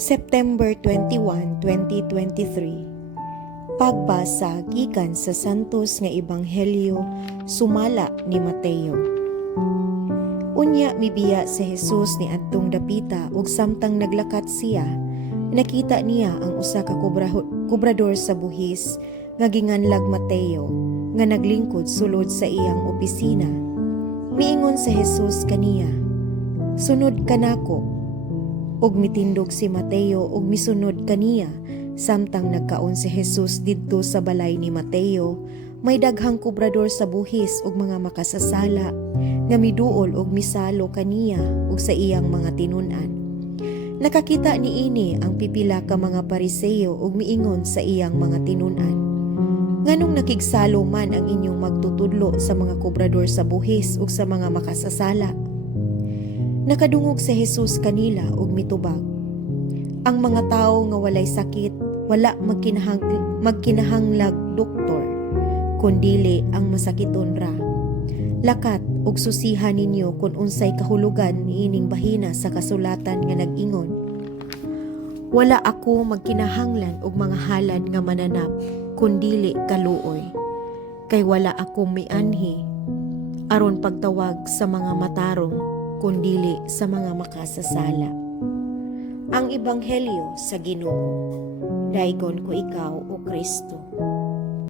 September 21, 2023. Pagbasa gikan sa Santos nga Ebanghelyo sumala ni Mateo. Unya mibiya si Jesus ni adtong dapita ug samtang naglakat siya, nakita niya ang usa ka kubrador sa buhis nga ginganlag Mateo nga naglingkod sulod sa iyang opisina. Miingon si Jesus kaniya, "Sunod ka nako." Ug mitindog si Mateo ug misunod kaniya. Samtang nagkaon si Jesus didto sa balay ni Mateo, may daghang kubrador sa buhis ug mga makasasala nga miduol ug misalo kaniya ug sa iyang mga tinun-an. Nakakita niini ang pipila ka mga Pariseo ug miingon sa iyang mga tinun-an, "Nganong nakigsalo man ang inyong magtutudlo sa mga kubrador sa buhis ug sa mga makasasala?" Nakadungog si Jesus kanila ug mitubag, "Ang mga tawo nga walay sakit wala magkinahanglag doktor, kundili ang masakiton ra. Lakat ug susihan ninyo kung unsay kahulugan niining bahina sa kasulatan nga nag-ingon, wala ako magkinahanglan og mga halad nga mananap, kundili kaluoy. Kay wala akong mianhi aron pagtawag sa mga matarong, kundili sa mga makasasala." Ang Ebanghelyo sa Ginoo. Daygon ko ikaw, O Kristo.